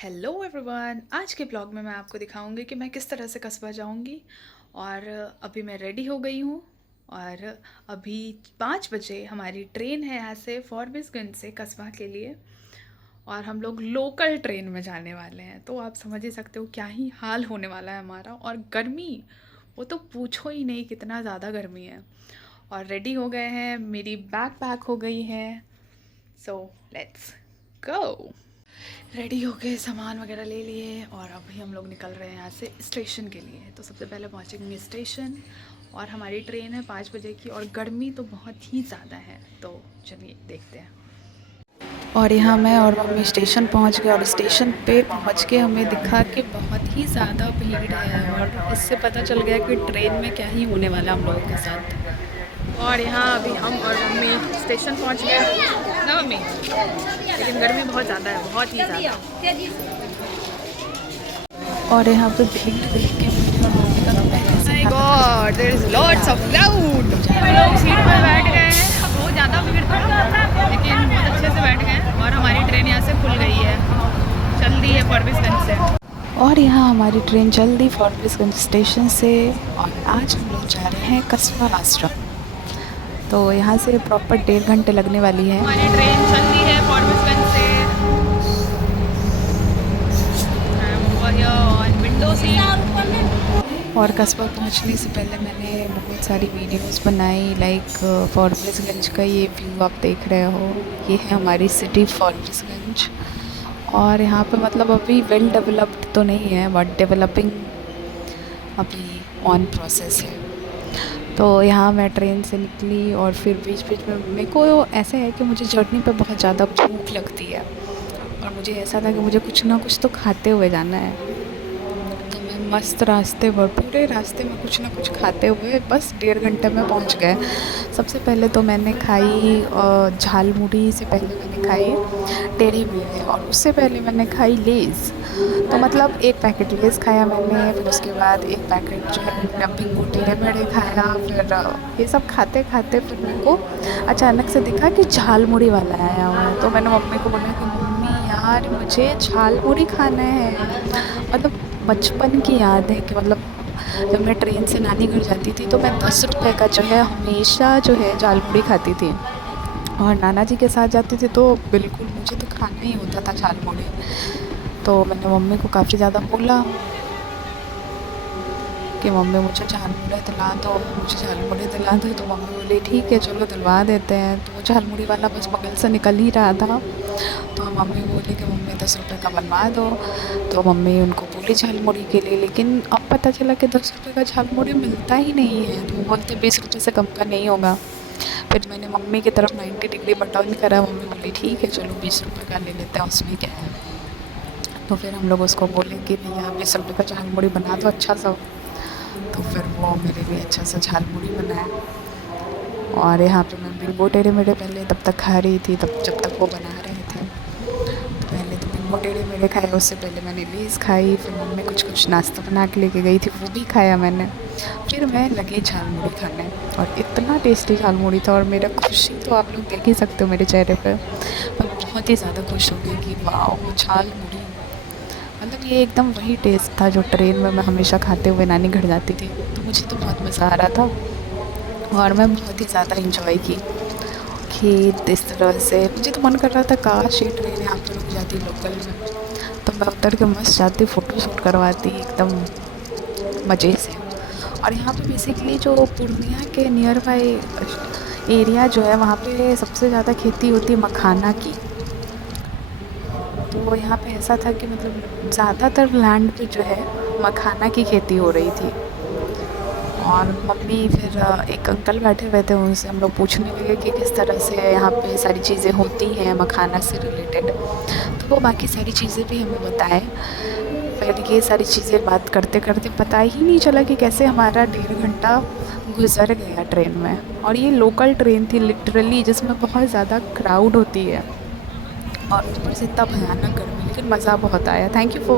Hello everyone, आज के blog में मैं आपको दिखाऊंगी कि मैं किस तरह से कस्बा जाऊंगी। और अभी मैं रेडी हो गई हूँ। और अभी 5 बजे हमारी ट्रेन है यहाँ से फॉरबिसगंज से कस्बा के लिए। और हम लोग लोकल ट्रेन में जाने वाले हैं, तो आप समझ ही सकते हो क्या ही हाल होने वाला है हमारा। और गर्मी, वो तो पूछो ही नहीं, कितना ज़्यादा गर्मी है। और रेडी हो गए हैं, मेरी बैग पैक हो गई है। So let's go. रेडी हो गए, सामान वगैरह ले लिए और अभी हम लोग निकल रहे हैं यहाँ से स्टेशन के लिए। तो सबसे पहले पहुँचेंगे स्टेशन। और हमारी ट्रेन है 5 बजे की और गर्मी तो बहुत ही ज़्यादा है, तो चलिए देखते हैं। और यहाँ मैं और मम्मी स्टेशन पहुँच गए और स्टेशन पे पहुँच के हमें दिखा कि बहुत ही ज़्यादा भीड़ है। और इससे पता चल गया कि ट्रेन में क्या ही होने वाला हम लोगों के साथ। और यहाँ अभी हम और मम्मी स्टेशन पहुँच गए ना मम्मी, लेकिन गर्मी बहुत ज़्यादा है, बहुत ही ज़्यादा। और यहाँ पे भीड़ देख के मुझे और मम्मी का तो पहले से god, there is lots of crowd. हम लोग सीट पर बैठ गए हैं, बहुत ज़्यादा भीड़ था लेकिन बहुत अच्छे से बैठ गए। और हमारी ट्रेन यहाँ से खुल गई है, चल दी है फॉरबिसगंज से। और यहाँ हमारी ट्रेन चल दी फॉरबिसगंज स्टेशन से। और आज हम लोग जा रहे हैं कस्बा आश्रम। तो यहाँ से प्रॉपर 1.5 घंटे लगने वाली है। हमारी ट्रेन चल दी है फॉरबिसगंज से। Window seat. और कस्बा पहुँचने से पहले मैंने बहुत सारी वीडियोस बनाई, लाइक फॉरबिसगंज का ये व्यू आप देख रहे हो, ये है हमारी सिटी फॉरबिसगंज। और यहाँ पे मतलब अभी वेल डेवलप्ड तो नहीं है, बट डेवलपिंग अभी ऑन प्रोसेस है। तो यहाँ मैं ट्रेन से निकली और फिर बीच बीच में मेरे को ऐसा है कि मुझे जर्नी पे बहुत ज़्यादा भूख लगती है। और मुझे ऐसा था कि मुझे कुछ ना कुछ तो खाते हुए जाना है। तो मैं मस्त रास्ते भर, पूरे रास्ते में कुछ ना कुछ खाते हुए बस 1.5 घंटे में पहुँच गए। सबसे पहले तो मैंने खाई झाल मुढ़ी, से पहले मैंने खाई टेढ़े मेढ़े, और उससे पहले मैंने खाई लेज़। तो मतलब एक पैकेट लेज़ खाया मैंने, फिर उसके बाद एक पैकेट जो है बिंगो टेढ़े मेढ़े खाया। फिर ये सब खाते खाते फिर मेरे को अचानक से दिखा कि झाल मुढ़ी वाला आया हुआ है। तो मैंने मम्मी को बोला कि मम्मी यार मुझे झाल मुढ़ी खाना है। मतलब बचपन की याद है कि मतलब जब मैं ट्रेन से नानी घर जाती थी तो मैं 10 रुपये का जो है हमेशा जो है झाल मुढ़ी खाती थी। और नाना जी के साथ जाती थी तो बिल्कुल मुझे तो खाना ही होता था झाल मुढ़ी। तो मैंने मम्मी को काफ़ी ज़्यादा बोला कि मम्मी मुझे झाल मुढ़ी दिला दो, मुझे झाल मुढ़ी दिला दो। तो मम्मी बोली ठीक है चलो दिलवा देते हैं। तो वो झाल मुढ़ी वाला बस बगल से निकल ही रहा था, तो मम्मी बोली कि मम्मी 10 रुपये का बनवा दो। तो मम्मी उनको बोली झाल मुढ़ी के लिए, लेकिन अब पता चला कि 10 रुपये का झाल मुढ़ी मिलता ही नहीं है। तो वो बोलते 20 रुपये से कम का नहीं होगा। फिर मैंने मम्मी की तरफ 90 डिग्री बटन करा, मम्मी बोली ठीक है चलो 20 रुपये का ले लेते हैं, उसमें क्या है। तो फिर हम लोग उसको बोले कि भैया 20 रुपये का झाल मुढ़ी बना दो अच्छा सा। तो फिर वो मेरे लिए अच्छा सा झाल मुढ़ी बनाया। और यहाँ पे मैं बिंगो टेढ़े मेढ़े पहले तब तक खा रही थी, तब जब तक वो बना रहे थे। तो पहले तो बिंगो टेढ़े मेढ़े खाए, उससे पहले मैंने लेज़ खाई, फिर मम्मी कुछ नाश्ता बना के लेके गई थी, वो भी खाया मैंने। फिर मैं लगी झाल मुढ़ी खाने, और इतना टेस्टी झाल मुढ़ी था। और मेरा खुशी तो आप लोग देख ही सकते हो मेरे चेहरे पे। मैं बहुत ही ज़्यादा खुश हो गई कि वाह झाल मुढ़ी, मतलब ये एकदम वही टेस्ट था जो ट्रेन में मैं हमेशा खाते हुए नानी घर जाती थी। तो मुझे तो बहुत मज़ा आ रहा था और मैं बहुत ही ज़्यादा इंजॉय की कि इस तरह से। मुझे तो मन कर रहा था काश ये ट्रेन यहाँ पर रुक जाती लोकल में, तो मैं उतर के मस्त जाती, फ़ोटो शूट करवाती एकदम मज़े से। और यहाँ पे बेसिकली जो पूर्णिया के नियर बाई एरिया जो है, वहाँ पे सबसे ज़्यादा खेती होती है मखाना की। तो यहाँ पे ऐसा था कि मतलब ज़्यादातर लैंड पे जो है मखाना की खेती हो रही थी। और मम्मी फिर एक अंकल बैठे हुए थे, उनसे हम लोग पूछने लगे कि किस तरह से यहाँ पे सारी चीज़ें होती हैं मखाना से रिलेटेड। तो वो बाकी सारी चीज़ें भी हमें बताए। फिर ये सारी चीज़ें बात करते करते पता ही नहीं चला कि कैसे हमारा 1.5 घंटा गुजर गया ट्रेन में। और ये लोकल ट्रेन थी लिटरली, जिसमें बहुत ज़्यादा क्राउड होती है और ऊपर से इतना भयानक गर्मी, लेकिन मज़ा बहुत आया। Thank you for